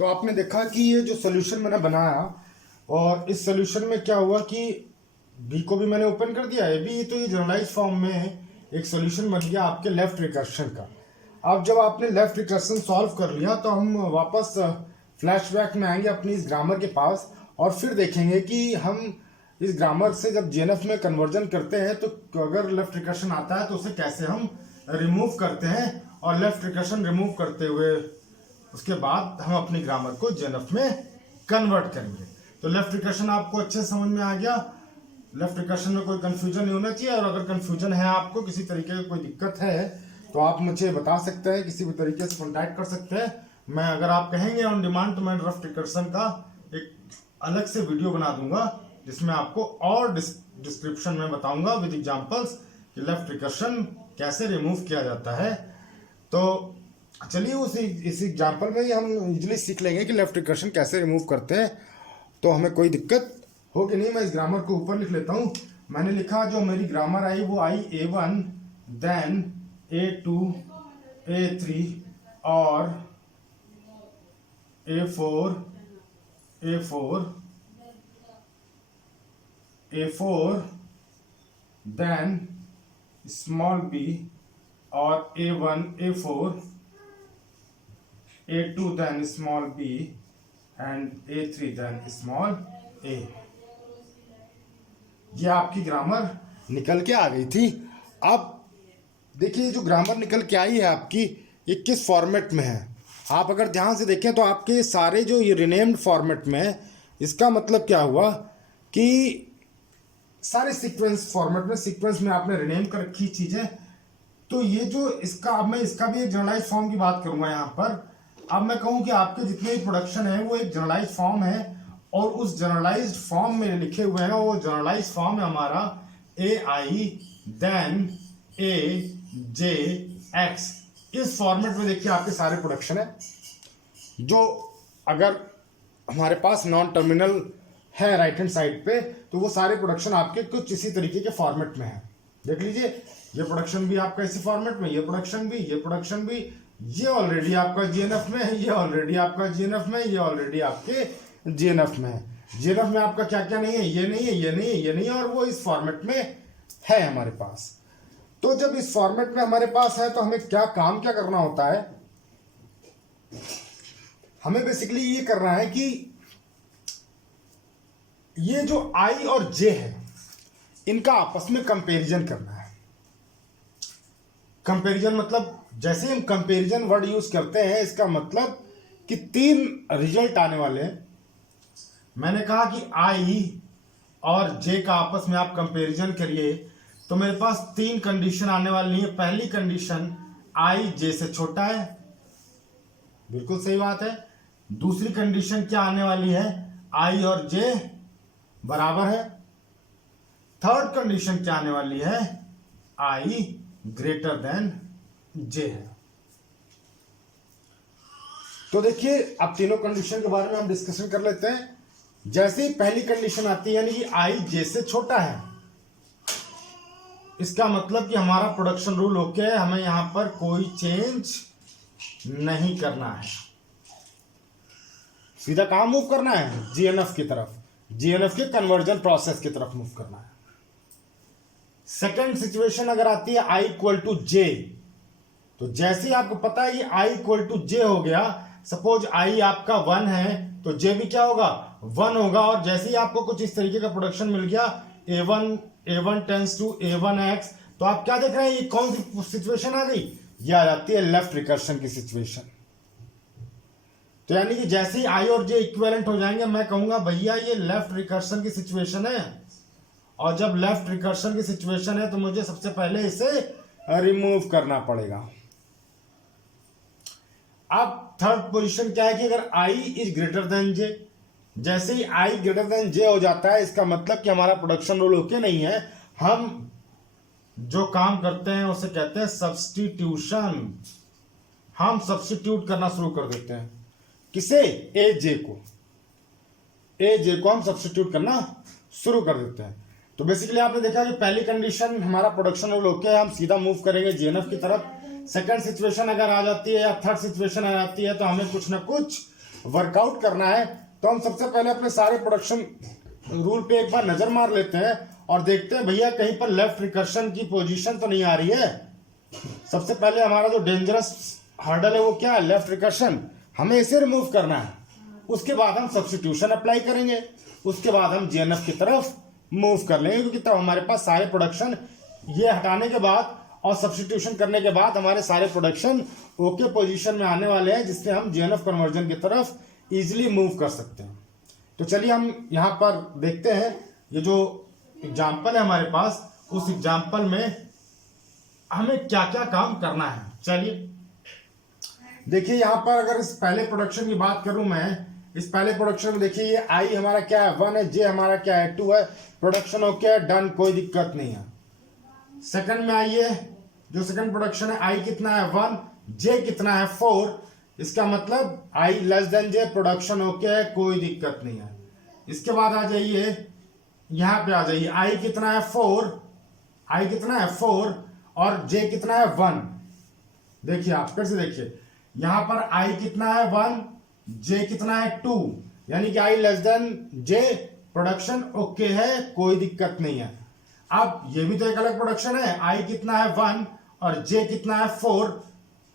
तो आपने देखा कि ये जो सोल्यूशन मैंने बनाया और इस सोल्यूशन में क्या हुआ कि बी को भी मैंने ओपन कर दिया है बी, तो ये जनरलाइज फॉर्म में एक सोल्यूशन बन गया आपके लेफ्ट रिकर्शन का। अब जब आपने लेफ्ट रिकर्शन सॉल्व कर लिया तो हम वापस फ्लैशबैक में आएंगे अपनी इस ग्रामर के पास और फिर देखेंगे कि हम इस ग्रामर से जब जेएनएफ में कन्वर्जन करते हैं तो अगर लेफ्ट रिकर्शन आता है तो उसे कैसे हम रिमूव करते हैं, और लेफ्ट रिकर्शन रिमूव करते हुए उसके बाद हम अपनी ग्रामर को जेएनएफ में कन्वर्ट करेंगे। तो लेफ्ट रिकर्शन आपको अच्छे समझ में आ गया। लेफ्ट रिकर्शन में कोई कंफ्यूजन नहीं होना चाहिए, और अगर कंफ्यूजन है, आपको किसी तरीके की कोई दिक्कत है तो आप मुझे बता सकते हैं, किसी भी तरीके से कॉन्टैक्ट कर सकते हैं। मैं अगर आप कहेंगे ऑन डिमांड तो मैं लेफ्ट रिकर्शन का एक अलग से वीडियो बना दूंगा जिसमें आपको और डिस्क्रिप्शन में बताऊंगा विद एग्जांपल्स कि लेफ्ट रिकर्शन कैसे रिमूव किया जाता है। तो चलिए इस एग्जांपल में ही हम इजीली सीख लेंगे कि लेफ्ट रिकर्शन कैसे रिमूव करते हैं, तो हमें कोई दिक्कत होगी नहीं। मैं इस ग्रामर को ऊपर लिख लेता हूँ। मैंने लिखा जो मेरी ग्रामर आई वो आई A1 देन A2 A3 और A4 देन स्मॉल b और A1 A4 A2 then small b and A3 then small a। ये आपकी ग्रामर निकल के आ गई थी। अब देखिए जो ग्रामर निकल के आई है आपकी, ये किस फॉर्मेट में है। आप अगर ध्यान से देखें तो आपके सारे जो ये रिनेम्ड फॉर्मेट में है, इसका मतलब क्या हुआ कि सारे सीक्वेंस फॉर्मेट में, सीक्वेंस में आपने रिनेम कर रखी चीजें। तो ये जो इसका, अब मैं इसका भी एक जनरलाइज फॉर्म की बात करूंगा यहाँ पर। अब मैं कहूँ कि आपके जितने भी प्रोडक्शन है वो एक जनरलाइज फॉर्म है, और उस जनरलाइज्ड फॉर्म में लिखे हुए हैं, वो जनरलाइज फॉर्म है हमारा AI देन AJX। इस फॉर्मेट में देखिए आपके सारे प्रोडक्शन है, जो अगर हमारे पास नॉन टर्मिनल है राइट हैंड साइड पे तो वो सारे प्रोडक्शन आपके कुछ इसी तरीके के फॉर्मेट में है। देख लीजिए, ये प्रोडक्शन भी आपका इसी फॉर्मेट में, ये प्रोडक्शन भी, ये ऑलरेडी आपका जीएनएफ में है, ये ऑलरेडी आपका जीएनएफ में, ये ऑलरेडी आपके जीएनएफ में है। जीएनएफ में आपका क्या क्या नहीं है, ये नहीं है, ये नहीं है, ये नहीं है, और वो इस फॉर्मेट में है हमारे पास। तो जब इस फॉर्मेट में हमारे पास है तो हमें क्या करना होता है, हमें बेसिकली ये करना है कि ये जो I और J है इनका आपस में कंपैरिजन करना है। कंपैरिजन मतलब जैसे हम कंपैरिजन वर्ड यूज करते हैं, इसका मतलब कि 3 रिजल्ट आने वाले हैं। मैंने कहा कि I और J का आपस में आप कंपैरिजन करिए तो मेरे पास 3 कंडीशन आने वाली है। पहली कंडीशन I J से छोटा है, बिल्कुल सही बात है। दूसरी कंडीशन क्या आने वाली है, I और J बराबर है। थर्ड कंडीशन क्या आने वाली है, I ग्रेटर देन J है। तो देखिए अब तीनों कंडीशन के बारे में हम डिस्कशन कर लेते हैं। जैसे ही पहली कंडीशन आती है यानी कि I J से छोटा है, इसका मतलब कि हमारा प्रोडक्शन रूल ओके है, हमें यहां पर कोई चेंज नहीं करना है, सीधा कहां मूव करना है, जीएनएफ की तरफ, जीएनएफ के कन्वर्जन प्रोसेस की तरफ मूव करना है। सेकेंड सिचुएशन अगर आती है I इक्वल टू J, तो जैसे ही आपको पता है कि I इक्वल टू J हो गया, सपोज I आपका 1 है तो J भी क्या होगा, 1 होगा। और जैसे ही आपको कुछ इस तरीके का प्रोडक्शन मिल गया, A1 टेंस टू A1X, तो आप क्या देख रहे हैं, ये कौन सी सिचुएशन आ गई, ये आ जाती है लेफ्ट रिकर्शन की सिचुएशन। तो यानी कि जैसे ही I और J इक्विवेलेंट हो जाएंगे, मैं कहूंगा भैया ये लेफ्ट रिकर्शन की सिचुएशन है, और जब लेफ्ट रिकर्शन की सिचुएशन है तो मुझे सबसे पहले इसे रिमूव करना पड़ेगा। अब थर्ड पोजीशन क्या है कि अगर I is greater than J, जैसे ही I ग्रेटर देन J हो जाता है, इसका मतलब कि हमारा प्रोडक्शन रूल ओके नहीं है। हम जो काम करते हैं उसे कहते हैं सब्स्टिट्यूशन। हम सब्स्टिट्यूट करना शुरू कर देते हैं, किसे, AJ को हम सब्स्टिट्यूट करना शुरू कर देते हैं। तो बेसिकली आपने देखा कि पहली कंडीशन हमारा प्रोडक्शन रूल ओके है, हम सीधा मूव करेंगे जीएनएफ की तरफ। सेकंड सिचुएशन अगर आ जाती है या थर्ड सिचुएशन आ जाती है तो हमें कुछ ना कुछ वर्कआउट करना है तो हम सबसे पहले अपने सारे प्रोडक्शन रूल पे एक बार नजर मार लेते हैं और देखते हैं भैया कहीं पर लेफ्ट रिकर्शन की पोजीशन तो नहीं आ रही है। सबसे पहले हमारा जो डेंजरस हर्डल है वो क्या है, लेफ्ट रिकर्शन, हमें इसे रिमूव करना है। उसके बाद हम सब्स्टिट्यूशन अप्लाई करेंगे, उसके बाद हम जीएनएफ की तरफ मूव कर लेंगे, क्योंकि तब हमारे पास सारे प्रोडक्शन ये हटाने के बाद और सब्स्टिट्यूशन करने के बाद हमारे सारे प्रोडक्शन ओके पोजीशन में आने वाले हैं, जिससे हम जीएनएफ कन्वर्जन की तरफ इजीली मूव कर सकते हैं। तो चलिए हम यहाँ पर देखते हैं ये जो एग्जाम्पल है हमारे पास, उस एग्जाम्पल में हमें क्या क्या काम करना है। चलिए देखिए यहाँ पर अगर इस पहले प्रोडक्शन की बात करूं मैं, इस पहले प्रोडक्शन में देखिए ये आई हमारा क्या है 1 है, जे हमारा क्या है 2 है, प्रोडक्शन ओके है, डन, कोई दिक्कत नहीं है। सेकंड में आइए, जो सेकंड प्रोडक्शन है आई कितना है 1, जे कितना है 4, इसका मतलब आई लेस देन जे, प्रोडक्शन ओके है, कोई दिक्कत नहीं है। इसके बाद आ जाइए यहां पे आ जाइए, आई कितना है 4, आई कितना है 4 और जे कितना है 1। देखिए आप फिर से देखिए यहां पर आई कितना है 1, जे कितना है 2, यानी कि आई लेस देन जे, प्रोडक्शन ओके है, कोई दिक्कत नहीं है। अब ये भी तो एक अलग प्रोडक्शन है, आई कितना है 1 और जे कितना है 4,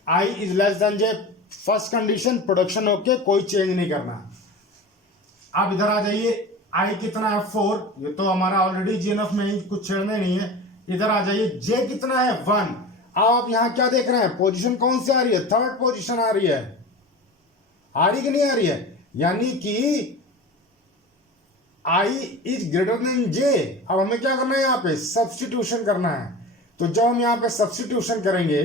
I is less than J, first condition, production okay, कोई चेंज नहीं करना। अब इधर आ जाइए, आई कितना है 4, ये तो हमारा ऑलरेडी जीएनएफ में ही कुछ छेड़ने नहीं है। इधर आ जाइए, जे कितना है 1। आप यहां क्या देख रहे हैं, पोजीशन कौन सी आ रही है, थर्ड पोजीशन आ रही है, आ रही कि नहीं आ रही है, यानी कि आई इज ग्रेटर देन जे। अब हमें क्या करना है, यहाँ पे सब्स्टिट्यूशन करना है। तो जब हम यहाँ पे सब्स्टिट्यूशन करेंगे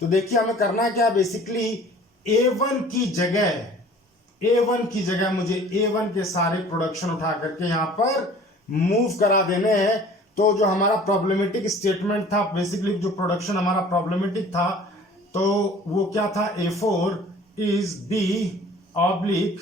तो देखिए हमें करना क्या, बेसिकली A1 की जगह मुझे A1 के सारे प्रोडक्शन उठा करके यहाँ पर मूव करा देने हैं। तो जो हमारा प्रॉब्लमेटिक स्टेटमेंट था, बेसिकली जो प्रोडक्शन हमारा प्रॉब्लमेटिक था, तो वो क्या था, A4 is B oblique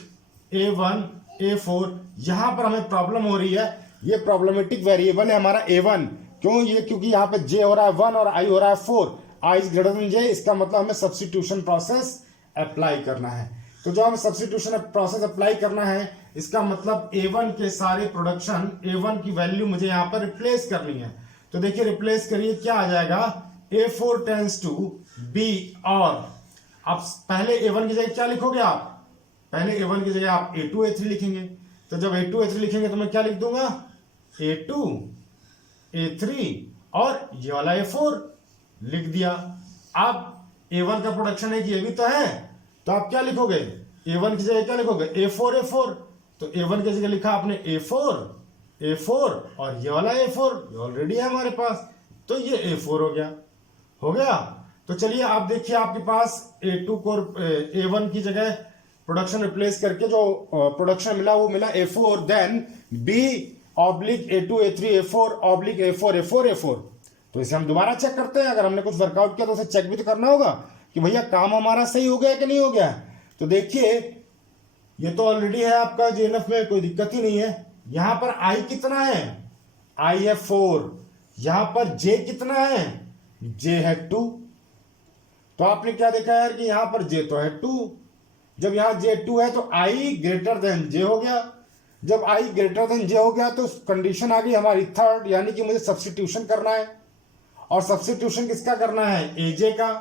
A1 A4। यहां पर हमें प्रॉब्लम हो रही है, ये प्रॉब्लमेटिक वेरिएबल है हमारा A1, क्यों, ये क्योंकि यहाँ पे J हो रहा है 1 और I हो रहा है 4, I is greater than J, इसका मतलब हमें सब्स्टिट्यूशन प्रोसेस अप्लाई करना है। तो जो हमें सब्स्टिट्यूशन प्रोसेस अप्लाई करना है, इसका मतलब A1 के सारे प्रोडक्शन, A1 की वैल्यू मुझे यहाँ पर रिप्लेस करनी है। तो देखिए रिप्लेस करिए, क्या आ जाएगा, A4 टेंड्स टू B, और अब पहले A1 की जगह क्या लिखोगे आप, पहले A1 की जगह आप A2 A3 लिखेंगे। तो जब A2 A3 लिखेंगे तो मैं क्या लिख दूंगा, A2 A3 और ये वाला A4 लिख दिया। अब A1 का प्रोडक्शन है कि ये भी तो है, तो आप क्या लिखोगे, A1 की जगह क्या लिखोगे, A4 A4। तो A1 की जगह लिखा आपने A4 और ये वाला A4 ये ऑलरेडी है हमारे पास, तो ये A4 हो गया। तो चलिए आप देखिए आपके पास A2 को A1 की जगह प्रोडक्शन रिप्लेस करके जो प्रोडक्शन मिला वो मिला A4, then B oblique A2 A3 A4 oblique A4। तो इसे हम दोबारा चेक करते हैं, अगर हमने कुछ वर्कआउट किया तो उसे चेक भी तो करना होगा कि भैया काम हमारा सही हो गया कि नहीं हो गया। तो देखिए ये तो ऑलरेडी है आपका जीएनएफ में, कोई दिक्कत ही नहीं है। यहां पर आई कितना है, आई है 4, यहां पर जे कितना है, जे है 2। तो आपने क्या देखा यार कि यहां पर जे तो है 2, जब यहां जे 2 है तो आई ग्रेटर देन जे हो गया। जब आई ग्रेटर देन जे हो गया तो कंडीशन आ गई हमारी थर्ड, यानी कि मुझे सब्स्टिट्यूशन करना है, और सब्स्टिट्यूशन किसका करना है, एजे का।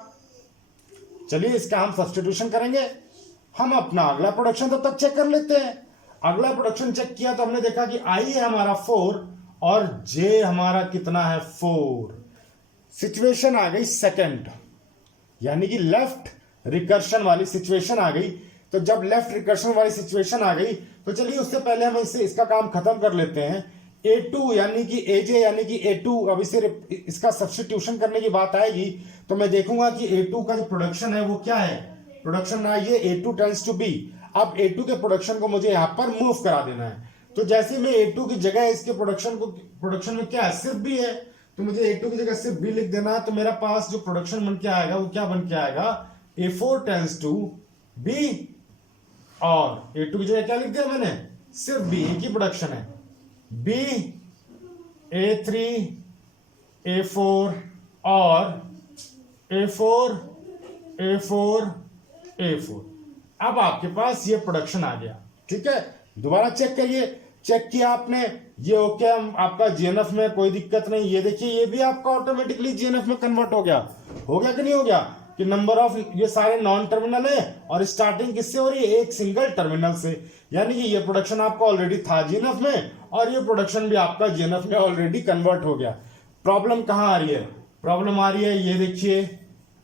चलिए इसका हम सब्स्टिट्यूशन करेंगे। हम अपना अगला प्रोडक्शन तब तक चेक कर लेते हैं। अगला प्रोडक्शन चेक किया तो हमने देखा कि आई है हमारा 4 और जे हमारा कितना है 4। सिचुएशन आ गई सेकंड, यानी कि लेफ्ट रिकर्शन वाली सिचुएशन आ गई। तो जब लेफ्ट रिकर्शन वाली सिचुएशन आ गई तो चलिए उससे पहले हम इसका काम खत्म कर लेते हैं। A2 यानी कि AJ यानी कि A2, अब इसे इसका सब्स्टिट्यूशन करने की बात आएगी तो मैं देखूंगा कि A2 का जो प्रोडक्शन है वो क्या है, प्रोडक्शन ना ये A2 टेंड्स टू B। अब A2 के प्रोडक्शन को मुझे यहाँ पर मूव करा देना है। तो जैसे मैं A2 की जगह इसके प्रोडक्शन में क्या है, सिर्फ B है, तो मुझे A2 की जगह सिर्फ B लिख देना है। तो मेरा पास जो प्रोडक्शन बन के आएगा वो क्या बन के आएगा, A4 टेंड्स टू B, और A2 की जगह क्या लिख दिया मैंने, सिर्फ B, एक ही प्रोडक्शन है, B A3 A4 और A4 A4 A4। अब आपके पास ये प्रोडक्शन आ गया, ठीक है। दोबारा चेक करिए, चेक किया आपने, ये ओके, आपका जीएनएफ में कोई दिक्कत नहीं। ये देखिए ये भी आपका ऑटोमेटिकली जीएनएफ में कन्वर्ट हो गया कि नहीं हो गया, कि नंबर ऑफ ये सारे नॉन टर्मिनल है और स्टार्टिंग किससे हो रही है, एक सिंगल टर्मिनल से। यानी कि ये प्रोडक्शन आपका ऑलरेडी था जीएनएफ में और ये प्रोडक्शन भी आपका जीएनएफ में ऑलरेडी कन्वर्ट हो गया। प्रॉब्लम कहां आ रही है, प्रॉब्लम आ रही है ये देखिए,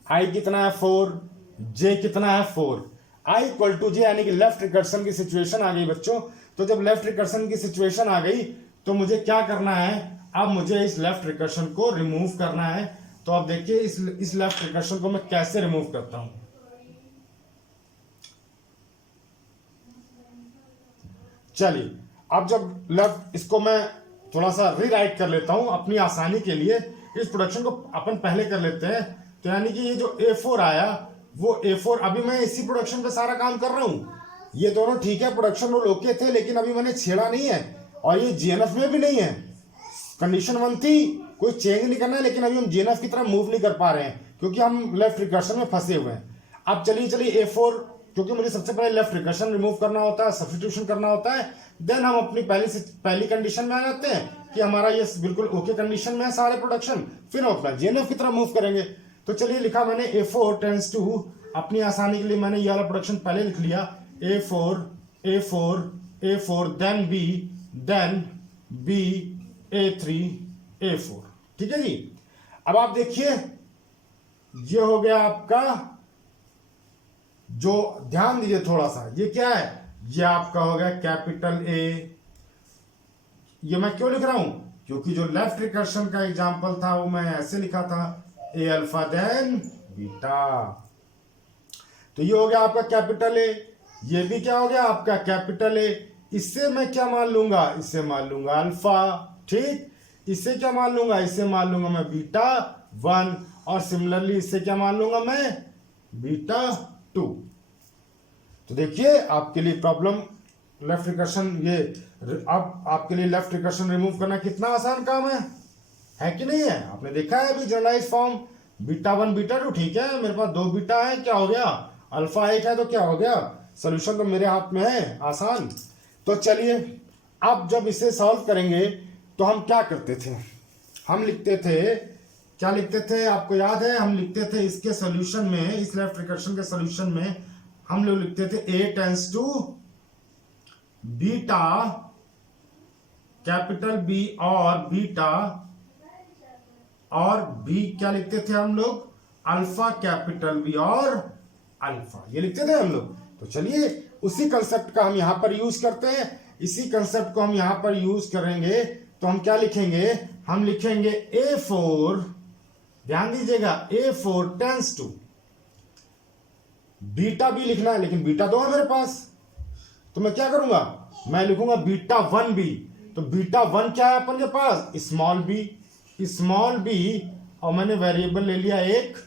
आई कितना है 4, जे कितना है 4, आई इक्वल टू जे, यानी कि लेफ्ट रिकर्सन की सिचुएशन आ गई बच्चों। तो जब लेफ्ट रिकर्सन की सिचुएशन आ गई तो मुझे क्या करना है, अब मुझे इस लेफ्ट रिकर्सन को रिमूव करना है। तो अब देखिए इस लेफ्ट रिकर्सन को मैं कैसे रिमूव करता हूं। चलिए अब जब लेफ्ट, इसको मैं थोड़ा सा रीराइट कर लेता हूं अपनी आसानी के लिए। इस प्रोडक्शन को अपन पहले कर लेते हैं। तो यानी कि ये जो A4 आया वो A4, अभी मैं इसी प्रोडक्शन पे सारा काम कर रहा हूं। ये दोनों ठीक है, प्रोडक्शन रूल ओके थे, लेकिन अभी मैंने छेड़ा नहीं है और ये जीएनएफ में भी नहीं है। कंडीशन 1 थी, कोई चेंज नहीं करना है, लेकिन अभी हम जीएनएफ की तरफ मूव नहीं कर पा रहे हैं क्योंकि हम लेफ्ट रिकर्शन में फंसे हुए हैं। अब चलिए A4, क्योंकि मुझे सबसे पहले लेफ्ट रिकर्शन रिमूव करना होता है, सब्स्टिट्यूशन करना होता है, देन हम अपनी पहली कंडीशन में आ जाते हैं कि हमारा ये बिल्कुल ओके कंडीशन में है सारे प्रोडक्शन, फिर हम अपना जीएनएफ की तरफ मूव करेंगे। तो चलिए लिखा मैंने A4 टेंड्स टू, अपनी आसानी के लिए मैंने ये वाला प्रोडक्शन पहले लिख लिया, A4 A4 A4 then B A3 A4, ठीक है जी। अब आप देखिए ये हो गया आपका, जो ध्यान दीजिए थोड़ा सा, ये क्या है, ये आपका हो गया कैपिटल A। ये मैं क्यों लिख रहा हूं, क्योंकि जो लेफ्ट रिकर्शन का एग्जांपल था वो मैं ऐसे लिखा था, A अल्फा देन बीटा। तो ये हो गया आपका कैपिटल A, ये भी क्या हो गया आपका कैपिटल A। इससे मैं क्या मान लूंगा, इससे मान लूंगा अल्फा, ठीक। इससे क्या मान लूंगा, इससे मान लूंगा मैं बीटा 1, और सिमिलरली इससे क्या मान लूंगा मैं, बीटा 2। तो देखिए आपके लिए प्रॉब्लम लेफ्ट रिकर्शन, ये अब आपके लिए लेफ्ट रिकर्शन रिमूव करना कितना आसान काम है कि नहीं है। आपने देखा है अभी जनरलाइज फॉर्म बीटा 1 बीटा 2, ठीक है, मेरे पास 2 बीटा है, क्या हो गया, अल्फा 1 है, तो क्या हो गया, सोल्यूशन तो मेरे हाथ में है, आसान। तो चलिए अब जब इसे सॉल्व करेंगे तो हम क्या करते थे, हम लिखते थे, क्या लिखते थे आपको याद है, हम लिखते थे इसके सॉल्यूशन में, इस लेफ्ट रिकर्शन के सॉल्यूशन में हम लोग लिखते थे A tends to beta capital B और बीटा, और B क्या लिखते थे हम लोग, अल्फा कैपिटल B और अल्फा, ये लिखते थे हम लोग। तो चलिए उसी कंसेप्ट का हम यहां पर यूज करते हैं, इसी कंसेप्ट को हम यहां पर यूज करेंगे। तो हम क्या लिखेंगे, हम लिखेंगे A4, ध्यान दीजिएगा, A4 टेंड्स टू, बीटा भी लिखना है लेकिन बीटा 2 है मेरे पास, तो मैं क्या करूंगा, मैं लिखूंगा बीटा 1B। तो बीटा 1 क्या है अपन के पास, स्मॉल बी, और मैंने वेरिएबल ले लिया एक,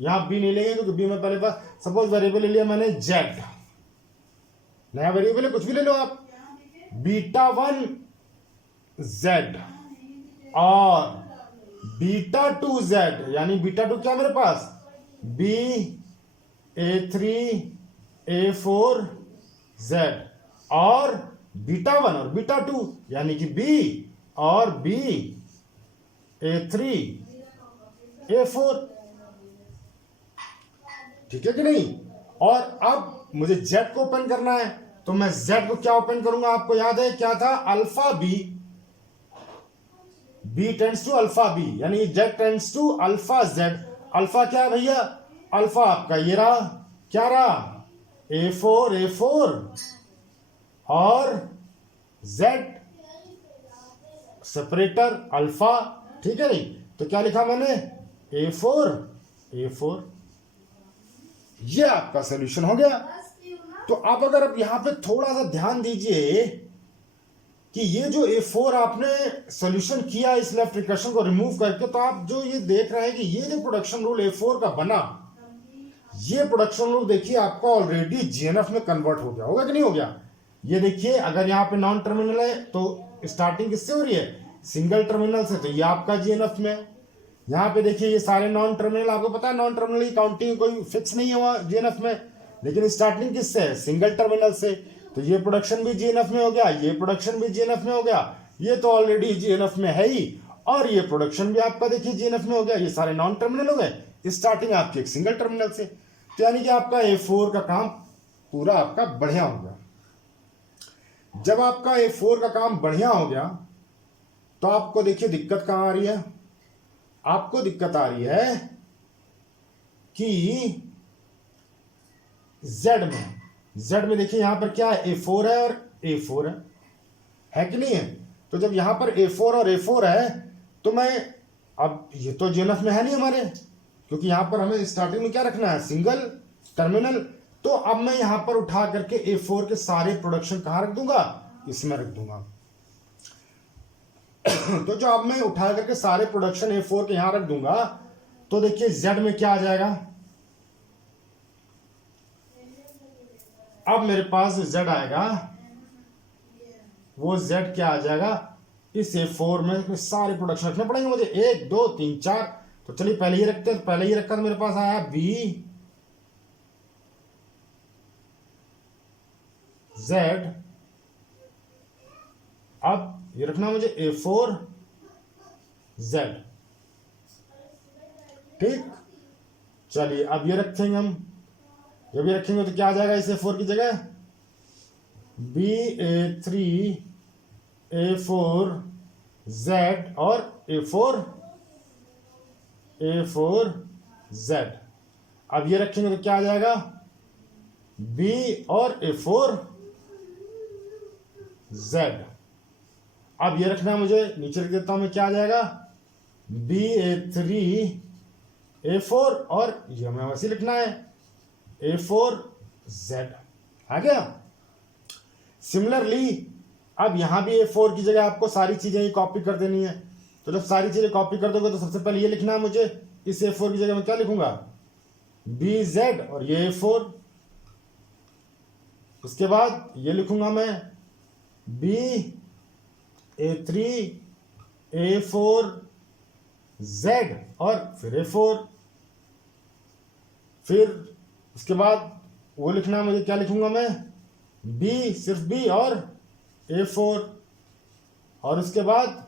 यहां बी नहीं लेंगे क्योंकि बी में पहले पास, सपोज वेरिएबल ले लिया मैंने जेड, नया वेरिएबल है, कुछ भी ले लो आप, बीटा 1 जेड और बीटा 2 जेड, यानी बीटा 2 क्या मेरे पास, बी A3 A4 जेड, और बीटा 1 और बीटा 2 यानी कि बी और बी A3 A4, ठीक है कि नहीं। और अब मुझे जेड को ओपन करना है, तो मैं जेड को क्या ओपन करूंगा, आपको याद है क्या था, alpha B tends to alpha B, यानी Z tends to alpha Z. Alpha क्या है भैया, अल्फा आपका ये रहा, क्या रहा, A4 और जेड सेपरेटर अल्फा, ठीक है नहीं। तो क्या लिखा मैंने, A4 ये आपका सॉल्यूशन हो गया। तो आप अगर अब यहां पे थोड़ा सा ध्यान दीजिए कि ये जो A4 आपने सॉल्यूशन किया इस लेफ्ट रिकर्शन को रिमूव करके, तो आप जो ये देख रहे हैं कि ये जो प्रोडक्शन रूल A4 का बना, ये प्रोडक्शन रूल देखिए आपका ऑलरेडी जीएनएफ में कन्वर्ट हो गया, होगा कि नहीं हो गया। ये देखिए अगर यहाँ पे नॉन टर्मिनल है तो स्टार्टिंग किससे हो रही है, सिंगल टर्मिनल से, तो ये आपका जीएनएफ में। यहाँ पे देखिए ये सारे नॉन टर्मिनल, आपको पता है नॉन टर्मिनल की काउंटिंग कोई फिक्स नहीं है वहां जीएनएफ में, लेकिन स्टार्टिंग किससे है? सिंगल टर्मिनल से। तो ये प्रोडक्शन भी जीएनएफ में हो गया, ये प्रोडक्शन भी जीएनएफ में हो गया, ये तो ऑलरेडी जीएनएफ में है ही, और ये प्रोडक्शन भी आपका देखिए जीएनएफ में हो गया। ये सारे नॉन टर्मिनल हो गए, स्टार्टिंग आपकी एक सिंगल टर्मिनल से। तो यानी कि आपका A4 का काम पूरा आपका बढ़िया हो गया। जब आपका A4 का काम बढ़िया हो गया तो आपको देखिए दिक्कत कहां आ रही है? आपको दिक्कत आ रही है कि Z में देखिए यहां पर क्या है? A4 है और A4 है कि नहीं है? तो जब यहां पर A4 और A4 है तो मैं, अब ये तो जीएनएफ में है नहीं हमारे, क्योंकि यहां पर हमें स्टार्टिंग में क्या रखना है? Single terminal. तो अब मैं यहां पर उठा करके A4 के सारे प्रोडक्शन कहां रख दूंगा? इसमें रख दूंगा। तो जो अब मैं उठा करके सारे प्रोडक्शन A4 के यहां रख दूंगा तो देखिए Z में क्या आ जाएगा? अब मेरे पास Z आएगा, वो Z क्या आ जाएगा? इस A4 में सारे प्रोडक्शन रखने पड़ेंगे मुझे, 1 2 3 4। तो चलिए पहले ही रखते हैं। पहले ही रखा तो मेरे पास आया B Z। अब ये रखना मुझे A4 Z। ठीक, चलिए अब ये रखेंगे हम। जब ये रखेंगे तो क्या आ जाएगा इस A4 की जगह? BA3 A4 Z और A4 Z। अब ये रखेंगे तो क्या आ जाएगा? B और A4 Z। अब ये रखना मुझे, नीचे लिख देता हूं मैं, क्या आ जाएगा? BA3 A4 और ये हमें वैसे लिखना है A4 Z। आ गया। सिमिलरली अब यहां भी A4 की जगह आपको सारी चीजें ही कॉपी कर देनी है। तो जब सारी चीजें कॉपी कर दोगे तो सबसे पहले ये लिखना है मुझे, इस A4 की जगह मैं क्या लिखूंगा? BZ और ये A4। उसके बाद ये लिखूंगा मैं BA3 A4 Z और फिर A4। फिर उसके बाद वो लिखना मुझे, क्या लिखूंगा मैं? B, सिर्फ B और A4। और उसके बाद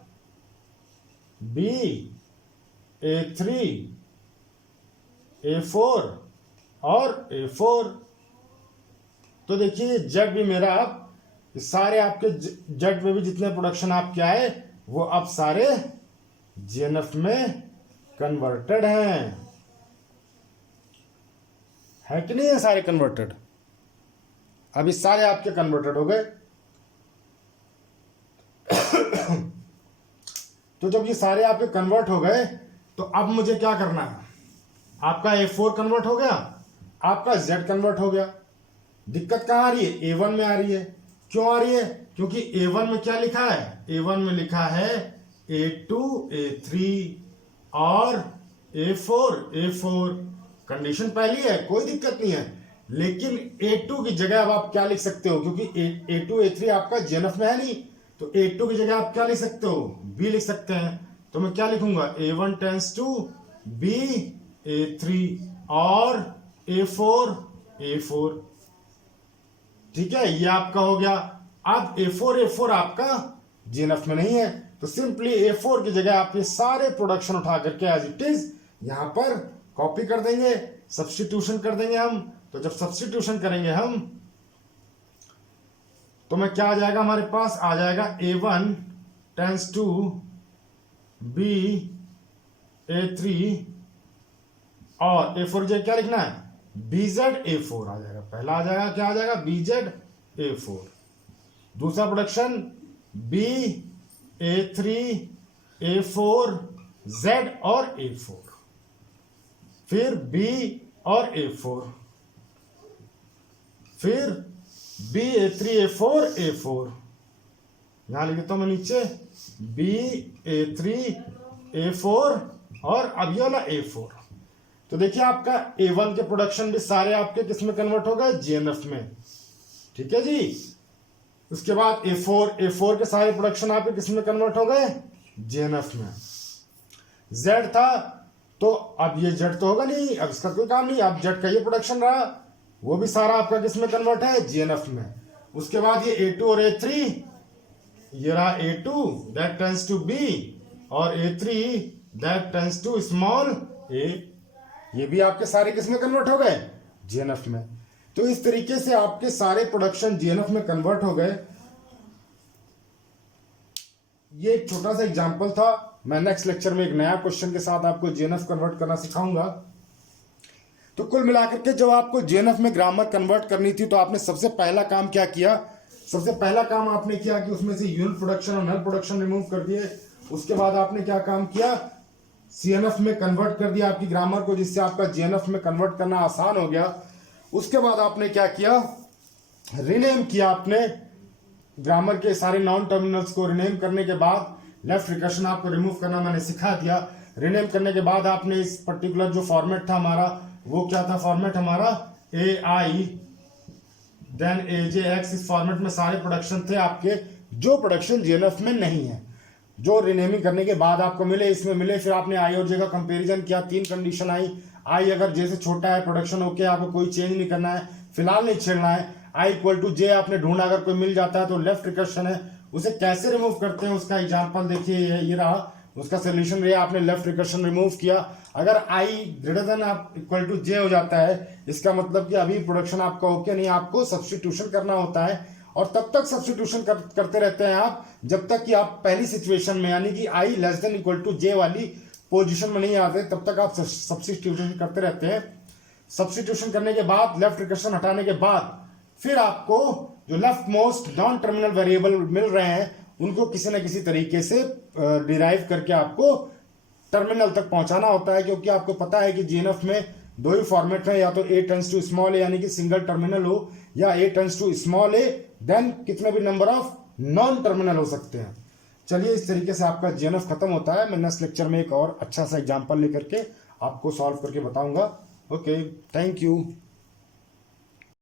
BA3 A4 और A4। तो देखिए जेड भी मेरा, अब सारे आपके जेड में भी जितने प्रोडक्शन आपके आए वो अब सारे जीएनएफ में कन्वर्टेड हैं, है कि नहीं है? सारे कन्वर्टेड। अभी सारे आपके कन्वर्टेड हो गए। तो जब ये सारे आपके कन्वर्ट हो गए तो अब मुझे क्या करना है? आपका A4 कन्वर्ट हो गया, आपका Z कन्वर्ट हो गया। दिक्कत कहां आ रही है? A1 में आ रही है। क्यों आ रही है? क्योंकि A1 में क्या लिखा है? A1 में लिखा है A2 A3 और A4 कंडीशन पहली है, कोई दिक्कत नहीं है। लेकिन A2 की जगह अब आप क्या लिख सकते हो? क्योंकि A2 A3 आपका जीएनएफ में है नहीं, तो A2 की जगह आप क्या लिख सकते हो? B लिख सकते हैं। तो मैं क्या लिखूंगा? A1 tense to B A3 और A4। ठीक है, ये आपका हो गया। अब A4 आपका जीएनएफ में नहीं है, तो सिंपली A4 की जगह आप ये सारे प्रोडक्शन उठा करके एज इट इज यहां पर कॉपी कर देंगे, सब्स्टिट्यूशन कर देंगे हम। तो जब सब्स्टिट्यूशन करेंगे हम तो मैं क्या आ जाएगा हमारे पास? आ जाएगा A1 tense to B A3 और A4 जगह क्या लिखना है? BZ A4 आ जाएगा। पहला आ जाएगा, क्या आ जाएगा? BZ A4। दूसरा production B A3 A4 Z और A4। फिर B और A4, फिर B A3 A4 यहां लिख देता हूं मैं नीचे B A3 A4 और अब ये वाला A4। तो देखिए आपका A1 के प्रोडक्शन भी सारे आपके किस में कन्वर्ट हो गए? जीएनएफ में। ठीक है जी। उसके बाद A4 के सारे प्रोडक्शन आपके किस में कन्वर्ट हो गए? जीएनएफ में। Z था तो अब ये Z तो होगा नहीं, अब इसका कोई काम नहीं। अब Z का ये प्रोडक्शन रहा, वो भी सारा आपका किस में कन्वर्ट है, जीएनएफ में। उसके बाद ये A2 और A3, ये रहा A2 that tends to B और A3 that tends to small a, ये भी आपके सारे किस में कन्वर्ट हो गए, जीएनएफ में। तो इस तरीके से आपके सारे प्रोडक्शन जीएनएफ में कन्वर्ट हो गए। ये एक छोटा सा एग्जांपल था। मैं नेक्स्ट लेक्चर में एक नया क्वेश्चन के साथ आपको जीएनएफ कन्वर्ट करना सिखाऊंगा। तो कुल मिलाकर के जब आपको जीएनएफ में ग्रामर कन्वर्ट करनी थी तो आपने सबसे पहला काम क्या किया, सबसे पहला काम आपने किया कि उसमें से यूनिट प्रोडक्शन और नल प्रोडक्शन रिमूव कर दिए। उसके बाद आपने क्या काम किया, सीएनएफ में कन्वर्ट कर दिया आपकी ग्रामर को, जिससे आपका जीएनएफ में कन्वर्ट करना आसान हो गया। उसके बाद आपने क्या किया, रिनेम किया आपने ग्रामर के सारे नॉन टर्मिनल्स को। रिनेम करने के बाद लेफ्ट रिकर्शन आपको रिमूव करना मैंने सिखा दिया। रिनेम करने के बाद आपने इस पर्टिकुलर जो फॉर्मेट था हमारा, वो क्या था फॉर्मेट हमारा, ए आई देन ए जे एक्स। इस फॉर्मेट में सारे प्रोडक्शन थे आपके जो प्रोडक्शन जीएनएफ में नहीं है, जो रिनेमिंग करने के बाद आपको मिले, इसमें मिले। फिर आपने आई और जे का कंपैरिजन किया, 3 कंडीशन आई। आई अगर जे से छोटा है प्रोडक्शन ओके, आपको कोई चेंज नहीं करना है, फिलहाल नहीं छेड़ना है। आई इक्वल टू जे आपने ढूंढा, अगर कोई मिल जाता है तो लेफ्ट रिकर्शन है। उसे कैसे रिमूव करते हैं उसका एग्जांपल देखिए, ये रहा उसका सोल्यूशन। रहा आपने लेफ्ट रिकर्शन रिमूव किया। अगर आई ग्रेटर देन आप इक्वल टू जे हो जाता है, इसका मतलब कि अभी प्रोडक्शन आपका ओके नहीं, आपको सब्स्टिट्यूशन करना होता है। और तब तक सब्स्टिट्यूशन करते रहते हैं आप जब तक कि आप पहली सिचुएशन में यानी कि आई लेस देन इक्वल टू जे वाली पोजीशन में नहीं आते, तब तक आप सब्स्टिट्यूशन करते रहते हैं। सब्स्टिट्यूशन करने के बाद, लेफ्ट रिकर्शन हटाने के बाद, फिर आपको जो left most non terminal variable मिल रहे हैं उनको किसी न किसी तरीके से डिराइव करके आपको टर्मिनल तक पहुंचाना होता है। क्योंकि आपको पता है कि जीएनएफ में 2 ही फॉर्मेट है, या तो A tends to small A यानी कि सिंगल टर्मिनल हो, या A tends to small A then कितने भी नंबर ऑफ नॉन टर्मिनल हो सकते हैं। चलिए, इस तरीके से आपका जीएनएफ खत्म होता है। मैं नेक्स्ट लेक्चर में एक और अच्छा सा एग्जांपल लेकर के आपको सॉल्व करके बताऊंगा। Okay, thank you.